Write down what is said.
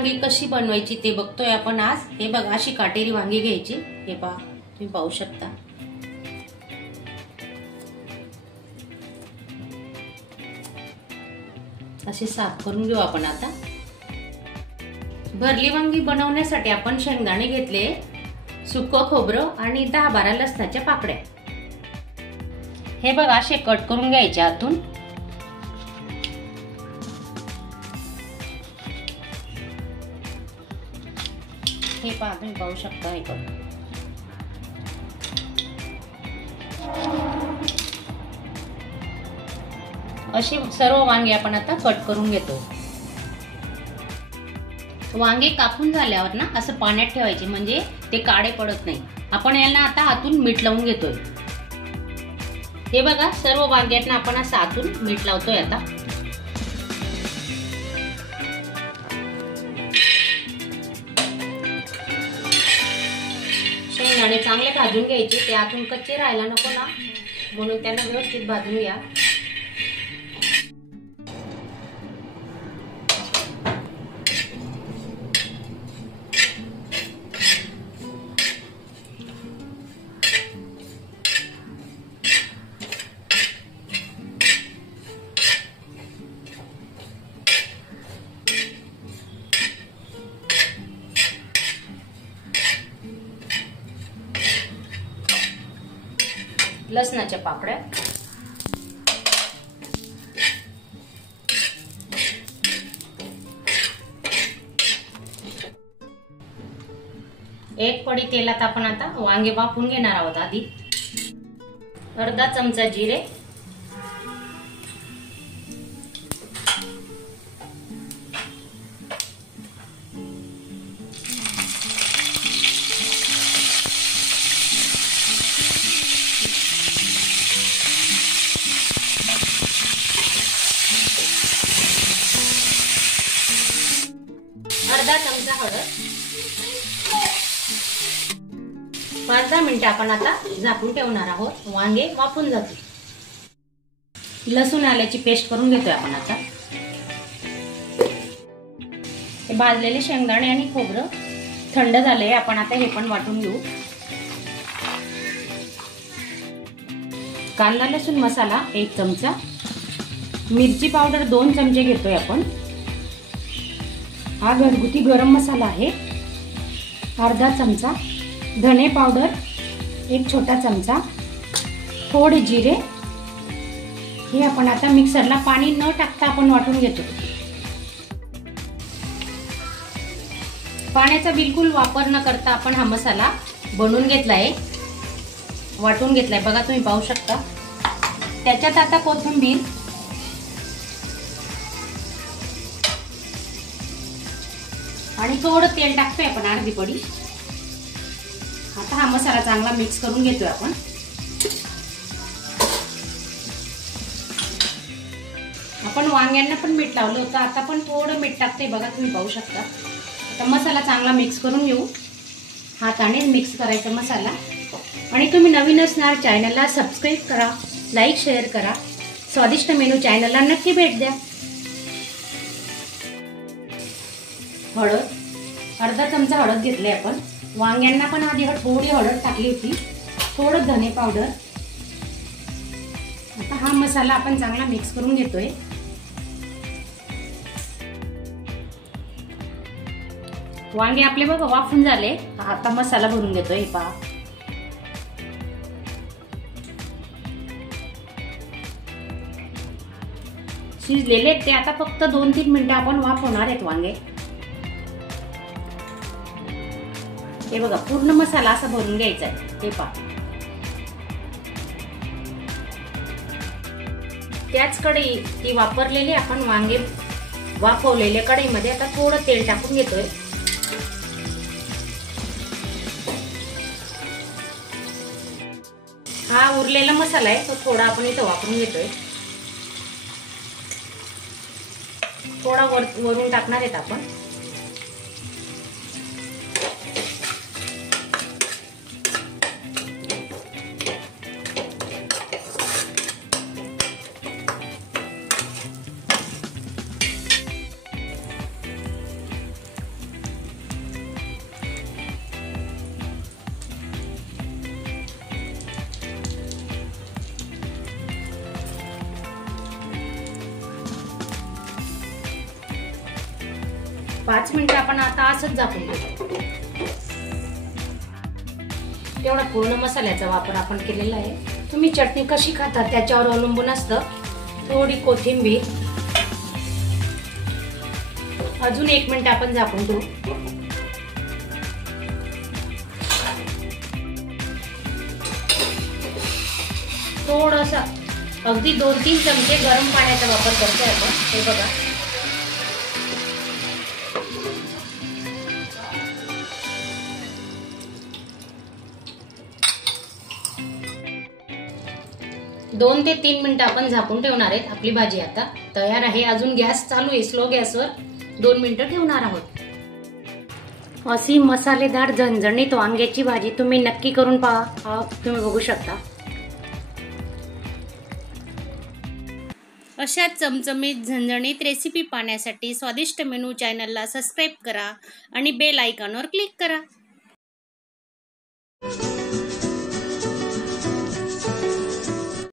वांगी कशी बनवायची ते बघतोय आपण आज। हे बघा, अशी काटेरी वांगी घ्यायची। हे पहा, तुम्ही पाहू शकता। असे साफ करून घेऊ आपण आता। भरली वांगी बनवण्यासाठी आपण शेंगदाणे घेतले, सुकं खोबरं आणि 10-12 लसणाच्या पाकळ्या। हे बघा, असे कट करून घ्यायचे आतून। हे पहा, तुम्ही पाहू शकता। हे कट अशी सर्व वांगी आपण आता कट करून घेतो। वांगे कापून झाल्यावर ना असं पाण्यात ठेवायचे, म्हणजे ते काळे पडत नाही। आपण यांना आता आतून मीठ लावून घेतोय। हे बघा, सर्व वांग्यांना आपण असं आतून मीठ लावतोय आता। शेंगदाणे चांगले भाजून घ्यायचे, ते आतून कच्चे राहायला नको ना, म्हणून त्यांना व्यवस्थित भाजून घ्या। लसणाच्या पाकळ्या, एक पडी तेलात आपण आता वांगे वाफवून घेणार आहोत। आधी अर्धा चमचा जिरे, अर्धा चमचा हळद। 5-10 मिनिटं आपण आता झाकून ठेवणार आहोत, वांगे वाफून जातील। लसूण आल्याची पेस्ट करून घेतोय आपण आता। हे भाजलेले शेंगदाणे आणि खोबरं थंड झाले, आपण आता हे पण वाटून घेऊ। कांदा लसूण मसाला 1 चमचा, मिरची पावडर 2 चमचे घेतोय आपण। हा घरगुती गरम मसाला आहे, अर्धा चमचा। धने पावडर 1 छोटा चमचा, थोडे जिरे। हे आपण आता मिक्सरला पाणी न टाकता आपण वाटून घेतो। पाण्याचा बिलकुल वापर न करता आपण हा मसाला बनवून घेतलाय, वाटून घेतलाय। बघा, तुम्ही पाहू शकता। त्याच्यात आता कोथिंबीर, आणि थोडं तेल टाकतोय आपण, अर्धी पडी। आता हा मसाला चांगला मिक्स करून घेतोय आपण। आपण वांग्यांना पण मीठ लावलं होतं, आता पण थोडं मीठ टाकते। बघा, तुम्ही पाहू शकता। आता मसाला चांगला मिक्स करून घेऊ। हाताने मिक्स करायचा मसाला। आणि तुम्ही नवीन असणार चॅनलला सबस्क्राईब करा, लाईक शेअर करा। स्वादिष्ट मेनू चॅनलला नक्की भेट द्या। हळद, अर्धा चमचा हळद घेतली आपण। वांग्यांना पण आधी थोडी हळद टाकली होती, थोडं धने पावडर। आता हा मसाला आपण चांगला मिक्स करून घेतोय। वांगे आपले बघा वाफून झाले, आता मसाला भरून घेतोय। पहा, शिजलेले ते आता फक्त 2-3 मिनिटं आपण वाफवणार आहेत वांगे। हे बघा, पूर्ण मसाला असा भरून घ्यायचा आहे। हे पहा, त्याच कढई ती वापरलेली आपण वांगे वाफवलेल्या कढईमध्ये आता थोडं तेल टाकून घेतोय। हा उरलेला मसाला आहे, तो थोडा आपण इथं वापरून घेतोय। थोडा वरून टाकणार आहेत आपण। 5 मिनिटं आपण आता असंच झाकून देऊ. तेवढा पूर्ण मसाल्याचा वापर आपण केलेला आहे. तुम्ही चटणी कशी खाता त्याच्यावर अवलंबून असतं. थोडी कोथिंबीर, अजून 1 मिनिट आपण झाकून ठेवू. थोडंसं अगदी 2-3 चमचे गरम पाण्याचा वापर करतोय आपण. हे बघा, दोन ते 3 मिनिटं आपण झाकून ठेवणार आहेत. आपली भाजी आता तयार आहे. अजून गॅस चालू आहे, स्लो गॅसवर 2 मिनिटं ठेवणार आहोत. अशी मसालेदार झणझणीत वांग्याची भाजी तुम्ही नक्की करून पहा. तुम्ही बघू शकता. अशा चमचमीत झणझणीत रेसिपी पाहण्यासाठी स्वादिष्ट मेनू चॅनलला सबस्क्राईब करा आणि बेल आयकॉनवर क्लिक करा.